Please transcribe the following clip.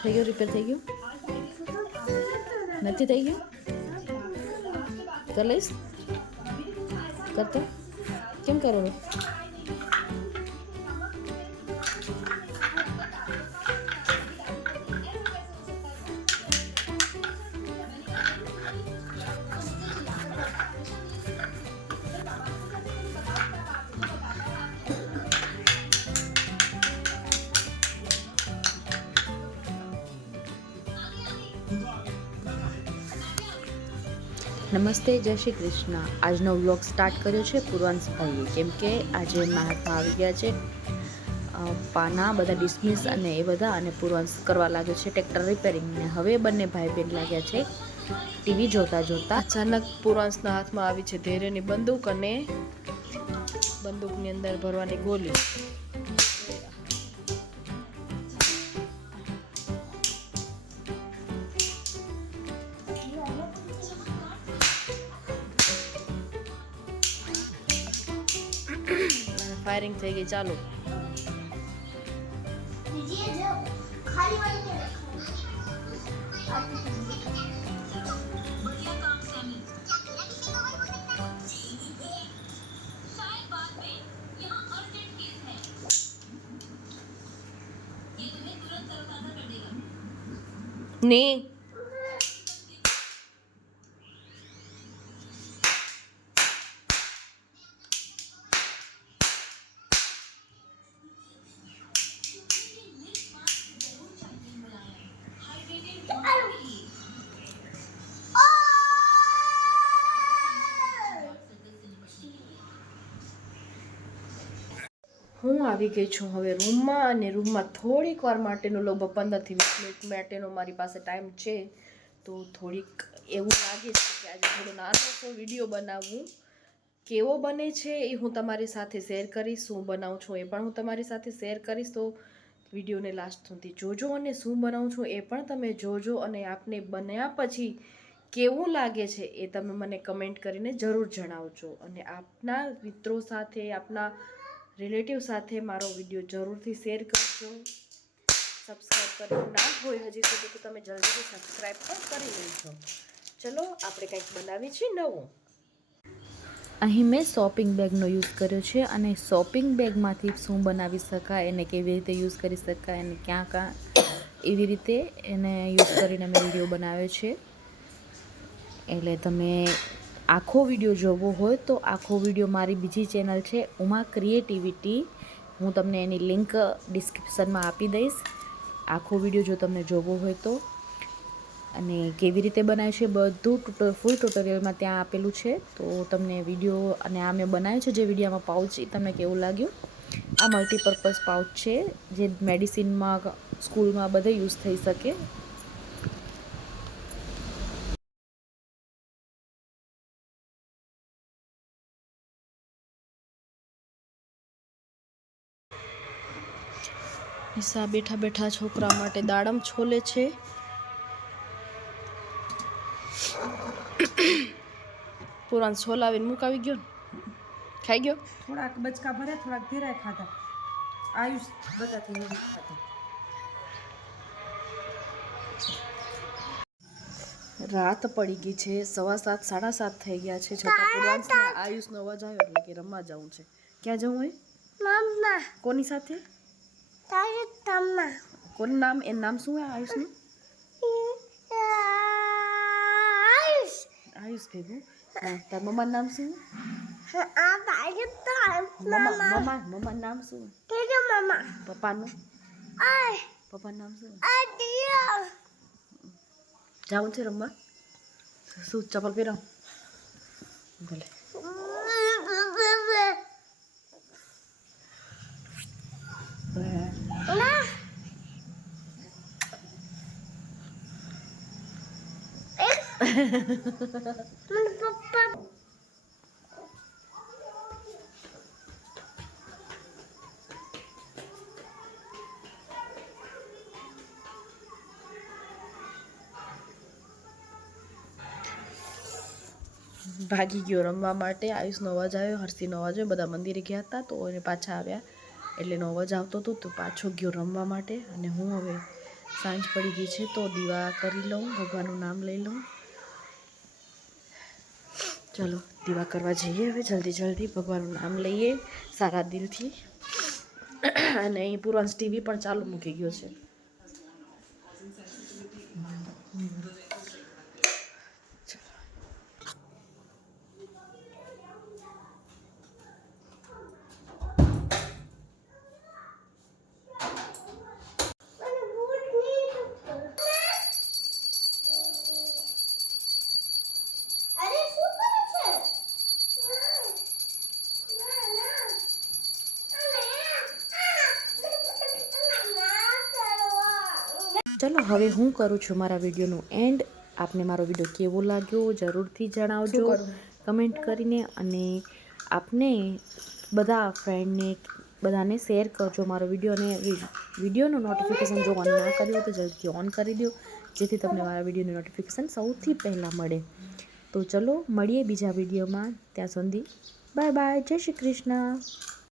થઈ ગયું રિપેર થઈ ગયું નથી થઈ ગયું કરી લઈશ કરતો કેમ કરો નમસ્તે જય શ્રી કૃષ્ણ આજનો વ્લોગ સ્ટાર્ટ કર્યો છે પૂર્વાંશભાઈએ કેમ કે આજે એમના હાથમાં આવી ગયા છે પાના બધા ડિસમિસ અને એ બધા અને પૂર્વાંશ કરવા લાગ્યો છે ટ્રેક્ટર રિપેરિંગ ને હવે બંને ભાઈ બહેન લાગ્યા છે ટીવી જોતા જોતા અચાનક પૂર્વાંશના હાથમાં આવી છે ધૈર્યની બંદૂક અને બંદૂકની અંદર ભરવાની ગોલી फायरिंग થઈ ગઈ ચાલુ नहीं હું આવી ગઈ છું હવે રૂમમાં અને રૂમમાં થોડીક વાર માટેનો લગભગ 15 થી 20 મિનિટ માટેનો મારી પાસે ટાઈમ છે તો થોડીક એવું લાગે છે કે આજે થોડો નાનો વિડીયો બનાવું કેવો બને છે એ હું તમારી સાથે શેર કરીશ શું બનાવું છું એ પણ હું તમારી સાથે શેર કરીશ તો વિડીયોને લાસ્ટ સુધી જોજો અને શું બનાવું છું એ પણ તમે જોજો અને આપને બન્યા પછી કેવું લાગે છે એ તમે મને કમેન્ટ કરીને જરૂર જણાવજો અને આપના મિત્રો સાથે આપના રિલેટિવ સાથે મારો વિડીયો જરૂરથી શેર કરજો સબસ્ક્રાઈબ કર્યું ના હોય હજી સુધી તો તમે જલ્દીથી સબસ્ક્રાઈબ પણ કરી લેજો ચલો આપણે કંઈક બનાવીએ છીએ નવું અહીં મેં શોપિંગ બેગનો યુઝ કર્યો છે અને શોપિંગ બેગમાંથી શું બનાવી શકાય એને કેવી રીતે યુઝ કરી શકાય અને ક્યાં એવી રીતે એને યુઝ કરીને મેં વિડીયો બનાવ્યો છે એટલે તમે આખો વિડીયો જોવો હોય તો આખો વિડીયો મારી બીજી ચેનલ છે ઉમા ક્રિએટિવિટી હું તમને એની લિંક ડિસ્ક્રિપ્શનમાં આપી દઈશ આખો વિડીયો જો તમને જોવો હોય તો અને કેવી રીતે બનાવ્યું છે બધું ફૂલ ટ્યુટોરિયલમાં ત્યાં આપેલું છે તો તમને વિડીયો અને આ મેં બનાવ્યું છે જે વિડીયોમાં પાઉચ એ તમને કેવું લાગ્યું આ મલ્ટીપર્પઝ પાઉચ છે જે મેડિસિનમાં સ્કૂલમાં બધે યુઝ થઈ શકે ઈસા બેઠા બેઠા છોકરા માટે દાડમ છોલે છે પુરાણ છોલાવીને મુકાવી ગયો ખાઈ ગયો થોડાક બચકા ભરે થોડાક ધીરે ખાતા આયુષ બધાથી નથી ખાતા રાત પડી ગઈ છે 7:15 7:30 થઈ ગયા છે છતાં પુરાણને આયુષનો અવાજ આવ્યો એટલે કે રમવા જવું છે ક્યાં જવું હોય મમ્મા કોની સાથે તારે તમ્મા કોનું નામ એનું નામ શું હે આયુષનું આયુષ ભેગું તાર મમ્માનું નામ શું આ તારે તો મમ્માનું નામ શું તેજો મમ્મા પપ્પાનું આય પપ્પાનું નામ શું આ દિયા જાવું છે રમવા શું ચપ્પલ પહેરાવ ભલે પપ્પા ભાગી ગયો રમવા માટે આયુષનો અવાજ આવ્યો હર્ષીનો અવાજ આવ્યો બધા મંદિરે ગયા હતા તો એને પાછા આવ્યા એટલે એનો અવાજ આવતો હતો તો પાછો ગયો રમવા માટે અને હું હવે સાંજ પડી ગઈ છે તો દીવા કરી લઉં, ભગવાનનું નામ લઈ લઉં. ચલો દીવા કરવા જઈએ હવે જલ્દી ભગવાનનું નામ લઈએ સારા દિલથી. અને અહીં પુરાંશ ટીવી પણ ચાલુ મૂકી ગયો છે. ચલો હવે હું કરું છું મારા વિડીયોનું એન્ડ. આપને મારો વિડીયો કેવો લાગ્યો જરૂરથી જણાવજો કમેન્ટ કરીને. અને આપને બધા ફ્રેન્ડને બધાને શેર કરજો મારો વિડીયો. અને વિડીયોનું નોટિફિકેશન જો ઓન ના કર્યું હોય તો જલ્દીથી ઓન કરી દો, જેથી તમને મારા વિડીયોનું નોટિફિકેશન સૌથી પહેલાં મળે. તો ચલો મળીએ બીજા વિડીયોમાં. ત્યાં સુધી બાય બાય, જય શ્રી કૃષ્ણ.